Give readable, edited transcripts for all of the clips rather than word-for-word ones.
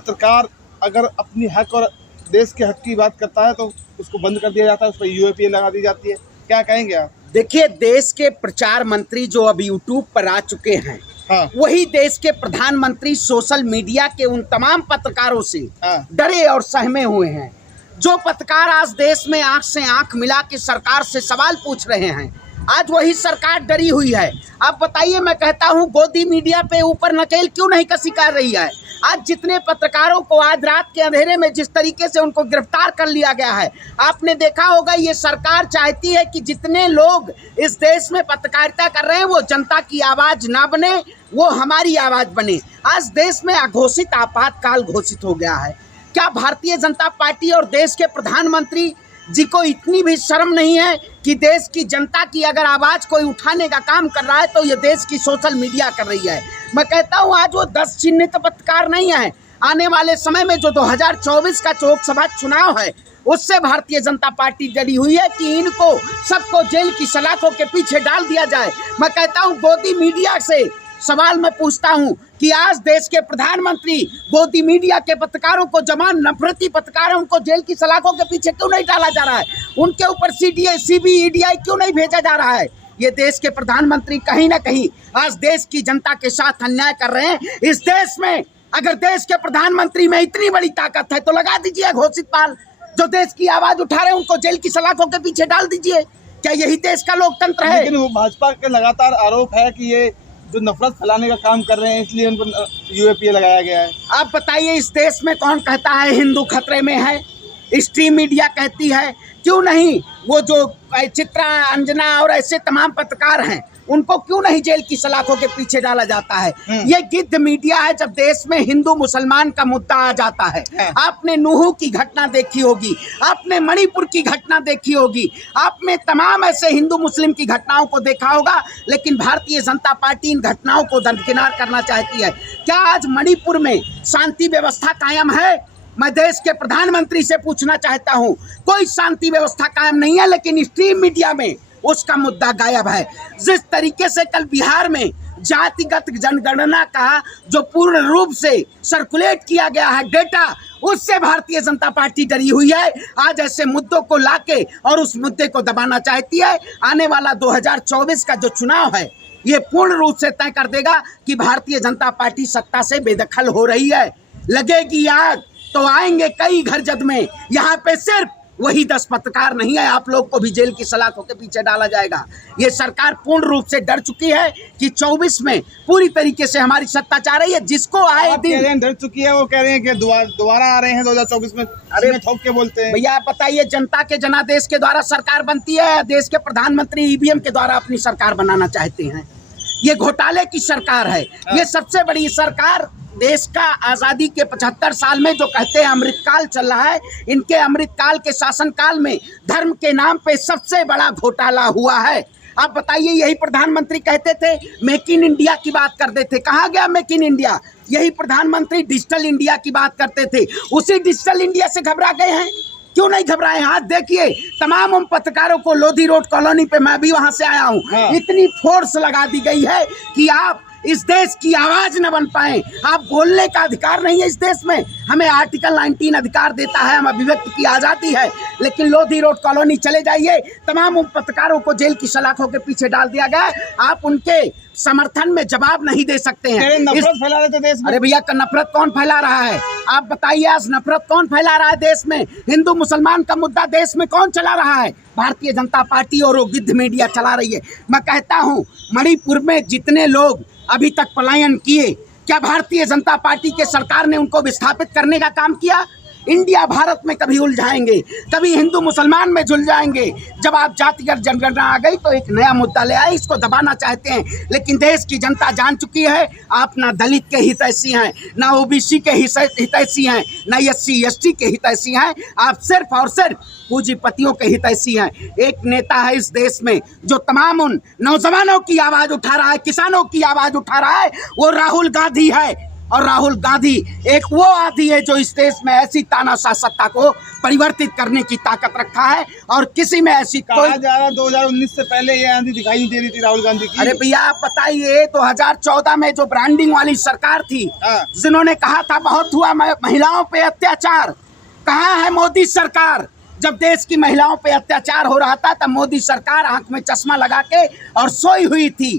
पत्रकार अगर अपनी हक और देश के हक की बात करता है तो उसको बंद कर दिया जाता है, उस पर यूएपीए लगा दी जाती है। क्या कहेंगे आप? देखिए, देश के प्रचार मंत्री जो अब यूट्यूब पर आ चुके हैं, हाँ। वही देश के प्रधानमंत्री सोशल मीडिया के उन तमाम पत्रकारों से डरे और सहमे हुए हैं। जो पत्रकार आज देश में आंख से आंख मिला के सरकार से सवाल पूछ रहे हैं, आज वही सरकार डरी हुई है। आप बताइए, मैं कहता हूं, गोदी मीडिया पे ऊपर नकेल क्यों नहीं कसी कर रही है? आज जितने पत्रकारों को आज रात के अंधेरे में जिस तरीके से उनको गिरफ्तार कर लिया गया है, आपने देखा होगा। ये सरकार चाहती है कि जितने लोग इस देश में पत्रकारिता कर रहे हैं वो जनता की आवाज ना बने, वो हमारी आवाज बने। आज देश में अघोषित आपातकाल घोषित हो गया है। क्या भारतीय जनता पार्टी और देश के प्रधानमंत्री जी को इतनी भी शर्म नहीं है कि देश की जनता की अगर आवाज़ कोई उठाने का काम कर रहा है तो ये देश की सोशल मीडिया कर रही है? मैं कहता हूँ, आज वो 10 चिन्हित पत्रकार नहीं है। आने वाले समय में जो 2024 का लोकसभा चुनाव है, उससे भारतीय जनता पार्टी डरी हुई है कि इनको सबको जेल की सलाखों के पीछे डाल दिया जाए। मैं कहता हूँ, गोदी मीडिया से सवाल मैं पूछता हूं कि आज देश के प्रधानमंत्री गोदी मीडिया के पत्रकारों को, जमान नफरती पत्रकार हैं, उनको जेल की सलाखों के पीछे क्यों नहीं डाला जा रहा है? उनके ऊपर सीबीआई क्यों नहीं भेजा जा रहा है? ये देश के प्रधानमंत्री कहीं ना कहीं आज देश की जनता के साथ अन्याय कर रहे हैं। इस देश में अगर देश के प्रधानमंत्री में इतनी बड़ी ताकत है तो लगा दीजिए घोषित पाल। जो देश की आवाज उठा रहे हैं उनको जेल की सलाखों के पीछे डाल दीजिए। क्या यही देश का लोकतंत्र है? लेकिन भाजपा के लगातार आरोप है कि ये जो नफरत फैलाने का काम कर रहे हैं, इसलिए उनको यूएपीए लगाया गया है। आप बताइए, इस देश में कौन कहता है हिंदू खतरे में है? स्ट्रीम मीडिया कहती है। क्यों नहीं वो जो चित्रा, अंजना और ऐसे तमाम पत्रकार हैं, उनको क्यों नहीं जेल की सलाखों के पीछे डाला जाता है? ये गिद्ध मीडिया है। जब देश में हिंदू मुसलमान का मुद्दा आ जाता है, आपने नूहू की घटना देखी होगी, आपने मणिपुर की घटना देखी होगी, आपने तमाम ऐसे हिंदू मुस्लिम की घटनाओं को देखा होगा, लेकिन भारतीय जनता पार्टी इन घटनाओं को दरकिनार करना चाहती है। क्या आज मणिपुर में शांति व्यवस्था कायम है? मैं देश के प्रधानमंत्री से पूछना चाहता हूं, कोई शांति व्यवस्था कायम नहीं है, लेकिन स्ट्रीम मीडिया में उसका मुद्दा गायब है। जिस तरीके से कल बिहार में जातिगत जनगणना का जो पूर्ण रूप से सर्कुलेट किया गया है डेटा, उससे भारतीय जनता पार्टी डरी हुई है। आज ऐसे मुद्दों को लाके और उस मुद्दे को दबाना चाहती है। आने वाला 2024 का जो चुनाव है, ये पूर्ण रूप से तय कर देगा कि भारतीय जनता पार्टी सत्ता से बेदखल हो रही है। लगेगी आग तो आएंगे कई घर जद में। यहाँ पे सिर्फ वही 10 पत्रकार नहीं है, आप लोग को भी जेल की सलाखों के पीछे डाला जाएगा। ये सरकार पूर्ण रूप से डर चुकी है कि 24 में पूरी तरीके से हमारी सत्ता चाह रही है। जिसको आए दिन डर चुकी है, वो कह रहे हैं कि दोबारा आ रहे हैं 2024 में। अरे ठोक के बोलते हैं। भैया बताइए, जनता के जनादेश के द्वारा सरकार बनती है, देश के प्रधानमंत्री ईवीएम के द्वारा अपनी सरकार बनाना चाहते हैं। ये घोटाले की सरकार है। ये सबसे बड़ी सरकार देश का आज़ादी के 75 साल में जो कहते हैं अमृतकाल चल रहा है, इनके अमृतकाल के शासनकाल में धर्म के नाम पे सबसे बड़ा घोटाला हुआ है। आप बताइए, यही प्रधानमंत्री कहते थे मेक इन इंडिया की बात करते थे, कहाँ गया मेक इन इंडिया? यही प्रधानमंत्री डिजिटल इंडिया की बात करते थे, उसी डिजिटल इंडिया से घबरा गए हैं। क्यों नहीं घबराए? आज देखिए, तमाम उन पत्रकारों को लोधी रोड कॉलोनी पे, मैं भी वहां से आया हूँ, इतनी फोर्स लगा दी गई है कि आप इस देश की आवाज न बन पाए। आप बोलने का अधिकार नहीं है इस देश में। हमें आर्टिकल 19 अधिकार देता है, हम अभिव्यक्ति की आज़ादी है, लेकिन लोधी रोड कॉलोनी चले जाइए, तमाम उन पत्रकारों को जेल की सलाखों के पीछे डाल दिया गया। आप उनके समर्थन में जवाब नहीं दे सकते हैं। नफरत फैला रहे थे देश में। अरे भैया, नफरत कौन फैला रहा है? आप बताइए, आज नफरत कौन फैला रहा है देश में? हिंदू मुसलमान का मुद्दा देश में कौन चला रहा है? भारतीय जनता पार्टी और वो गिद्ध मीडिया चला रही है। मैं कहता हूँ, मणिपुर में जितने लोग अभी तक पलायन किए, क्या भारतीय जनता पार्टी के सरकार ने उनको विस्थापित करने का काम किया? इंडिया भारत में कभी उलझाएंगे, कभी हिंदू मुसलमान में झुल जाएंगे। जब आप जातिगत जनगणना आ गई तो एक नया मुद्दा ले आए, इसको दबाना चाहते हैं। लेकिन देश की जनता जान चुकी है, आप ना दलित के हितैषी हैं, ना ओबीसी के हितैषी हैं, ना SC ST के हितैषी हैं। आप सिर्फ और सिर्फ पूंजीपतियों के हितैषी हैं। एक नेता है इस देश में जो तमाम उन नौजवानों की आवाज़ उठा रहा है, किसानों की आवाज़ उठा रहा है, वो राहुल गांधी है। और राहुल गांधी एक वो आदमी है जो इस देश में ऐसी तानाशाह सत्ता को परिवर्तित करने की ताकत रखा है और किसी में ऐसी कहा जा रहा 2019 से पहले ये आंधी दिखाई नहीं दे रही थी राहुल गांधी की। अरे भैया आप बताइए 2014 में जो ब्रांडिंग वाली सरकार थी, जिन्होंने कहा था बहुत हुआ महिलाओं पे अत्याचार, कहाँ है मोदी सरकार? जब देश की महिलाओं पे अत्याचार हो रहा था तब मोदी सरकार आंख में चश्मा लगा के और सोई हुई थी।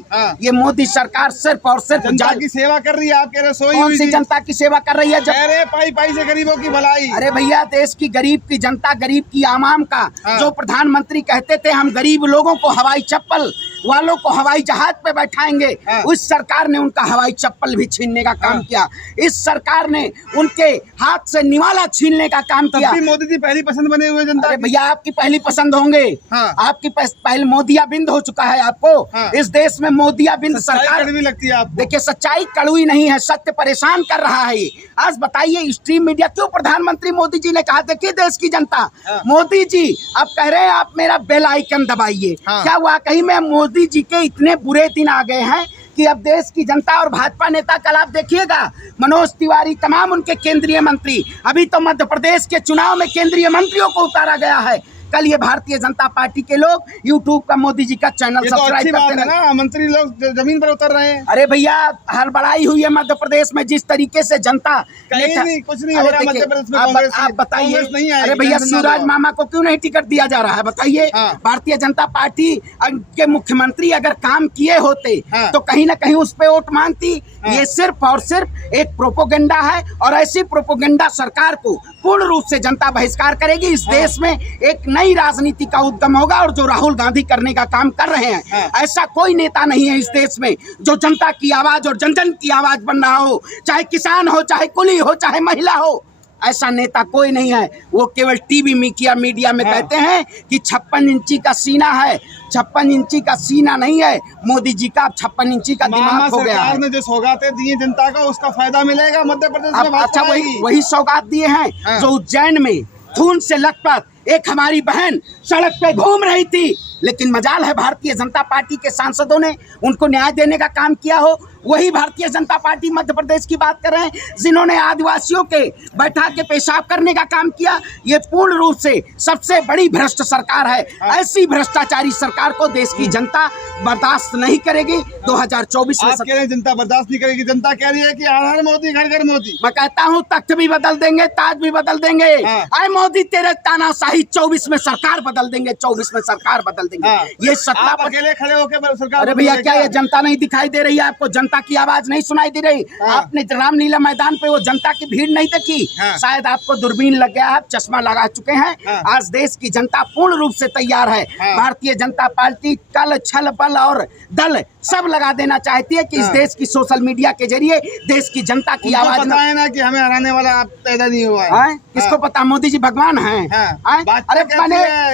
ये मोदी सरकार सिर्फ और सिर्फ जनता की सेवा कर रही है। आप कह रहे सोई हुई? कौन सी जनता की सेवा कर रही है? जब पाई पाई से गरीबों की भलाई। अरे भैया देश की गरीब की जनता, गरीब की आवाम का जो प्रधानमंत्री कहते थे हम गरीब लोगों को हवाई चप्पल वालों को हवाई जहाज पे बैठाएंगे, उस सरकार ने उनका हवाई चप्पल भी छीनने का काम किया। इस सरकार ने उनके हाथ से निवाला छीनने का काम किया। मोदी जी पहली पसंद बने हुए जनता। अरे भैया आपकी पहली पसंद होंगे। आपकी पहले मोदिया बिंद हो चुका है आपको। इस देश में मोदिया बिंद सरकार कड़वी लगती है आपको। देखिए सच्चाई कड़वी नहीं है, सत्य परेशान कर रहा है। आज बताइए स्ट्रीम मीडिया क्यों प्रधानमंत्री मोदी जी ने कहा, देखिए देश की जनता, मोदी जी अब कह रहे हैं आप मेरा बेल आइकन दबाइए। क्या वाकई में मोदी जी के इतने बुरे दिन आ गए हैं कि अब देश की जनता और भाजपा नेता, कल आप देखिएगा मनोज तिवारी तमाम उनके केंद्रीय मंत्री, अभी तो मध्य प्रदेश के चुनाव में केंद्रीय मंत्रियों को उतारा गया है। कल ये भारतीय जनता पार्टी के लोग यूट्यूब का मोदी जी का चैनल सब्सक्राइब करते हैं ना, मंत्री लोग जमीन पर उतर रहे हैं। अरे भैया हड़बड़ाई हुई है मध्य प्रदेश में, जिस तरीके से जनता कुछ नहीं हो रहा मध्य प्रदेश में। आप बताइए, अरे भैया शिवराज मामा को क्यों नहीं टिकट दिया जा रहा है बताइए? भारतीय जनता पार्टी के मुख्यमंत्री अगर काम किए होते तो कहीं ना कहीं उस पर वोट मांगती। ये सिर्फ और सिर्फ एक प्रोपोगेंडा है और ऐसी प्रोपोगेंडा सरकार को पूर्ण रूप से जनता बहिष्कार करेगी। इस देश में एक नई राजनीति का उद्गम होगा और जो राहुल गांधी करने का काम कर रहे हैं, ऐसा कोई नेता नहीं है इस देश में जो जनता की आवाज और जन जन की आवाज बन रहा हो, चाहे किसान हो, चाहे कुली हो, चाहे महिला हो। ऐसा नेता कोई नहीं है। वो केवल टीवी मीडिया में कहते हैं कि 56 इंची का सीना है। 56 इंची का सीना नहीं है मोदी जी का, 56 इंची का दिमाग हो गया है। ने जो सौगातें दी जनता को उसका फायदा मिलेगा मध्य प्रदेश में। अच्छा वही सौगात दिए हैं जो उज्जैन में खून से लथपथ एक हमारी बहन सड़क पे घूम रही थी, लेकिन मजाल है भारतीय जनता पार्टी के सांसदों ने उनको न्याय देने का काम किया हो। वही भारतीय जनता पार्टी मध्य प्रदेश की बात कर रहे हैं जिन्होंने आदिवासियों के बैठा के पेशाब करने का काम किया। ये पूर्ण रूप से सबसे बड़ी भ्रष्ट सरकार है। ऐसी भ्रष्टाचारी सरकार को देश की जनता बर्दाश्त नहीं करेगी। 2024 में जनता बर्दाश्त नहीं करेगी। जनता कह रही है कि हर हर मोदी घर घर मोदी। मैं कहता हूँ तख्त भी बदल देंगे, ताज भी बदल देंगे। आए मोदी तेरे तानाशाही 24 में सरकार बदल देंगे, 24 में सरकार बदल देंगे। ये सत्ता पर अकेले खड़े होकर सरकार। अरे भैया क्या ये जनता नहीं दिखाई दे रही है आपको? जनता की आवाज नहीं सुनाई दे रही? आपने रामलीला मैदान पे वो जनता की भीड़ नहीं देखी? शायद आपको दूरबीन लग गया, आप चश्मा लगा चुके हैं। आज देश की जनता पूर्ण रूप से तैयार है। भारतीय जनता पार्टी कल छल बल और दल सब लगा देना चाहती है कि इस देश की सोशल मीडिया के जरिए देश की जनता की आवाज पता है ना कि हमें हराने वाला आप पैदा नहीं हुआ है। किसको पता? मोदी जी भगवान हैं। अरे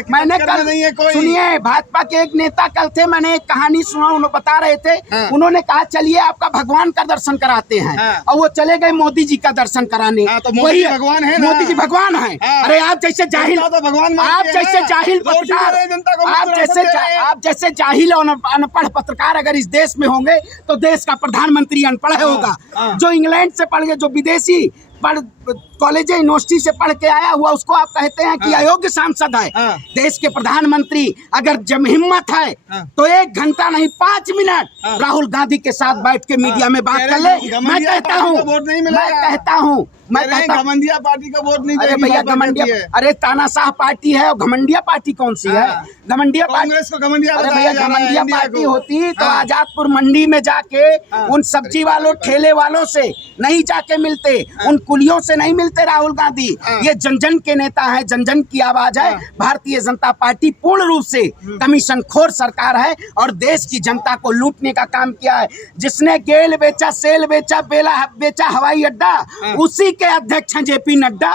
मैंने कल सुनिए भाजपा के एक नेता कल थे, मैंने एक कहानी सुना, उन्होंने बता रहे थे, उन्होंने कहा चलिए आपका भगवान का दर्शन कराते हैं, और वो चले गए मोदी जी का दर्शन कराने। तो मोदी भगवान है, मोदी जी भगवान है। अरे आप जैसे जाहिल, आप जैसे जाहिल पत्रकार, आप जैसे जाहिल और अनपढ़ पत्रकार अगर इस देश में होंगे तो देश का प्रधानमंत्री अनपढ़ होगा। जो इंग्लैंड से पढ़ गए, जो विदेशी कॉलेज यूनिवर्सिटी से पढ़ के आया हुआ, उसको आप कहते हैं कि अयोग्य सांसद है। देश के प्रधानमंत्री अगर जब हिम्मत है तो 1 घंटा नहीं 5 मिनट राहुल गांधी के साथ बैठ के मीडिया में बात कर ले। मैं कहता हूँ घमंडिया पार्टी का वोट नहीं। अरे भैया घमंडिया, अरे तानाशाह पार्टी है और घमंडिया पार्टी कौन सी है? घमंडिया पार्टी, अरे भैया घमंडिया पार्टी होती तो आजादपुर मंडी में जाके उन सब्जी वालों ठेले वालों से नहीं जाके मिलते, उन कुलियों से नहीं मिलते राहुल गांधी। ये जन जन के नेता है, जन जन की आवाज है। भारतीय जनता पार्टी पूर्ण रूप से कमीशन खोर सरकार है और देश की जनता को लूटने का काम किया है। जिसने गेल बेचा, सेल बेचा, बेला बेचा हवाई अड्डा, उसी के अध्यक्ष हैं जेपी नड्डा।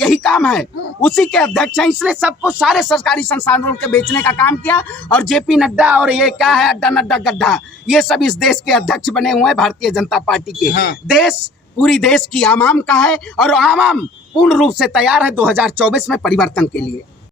यही काम है, उसी के अध्यक्ष हैं। इसने सबको सारे सरकारी संसाधनों के बेचने का काम किया और जेपी नड्डा और ये क्या है अड्डा नड्डा गड्ढा, ये सब इस देश के अध्यक्ष बने हुए हैं भारतीय जनता पार्टी के। देश पूरी देश की आवाम का है और आवाम पूर्ण रूप से तैयार है 2024 में परिवर्तन के लिए।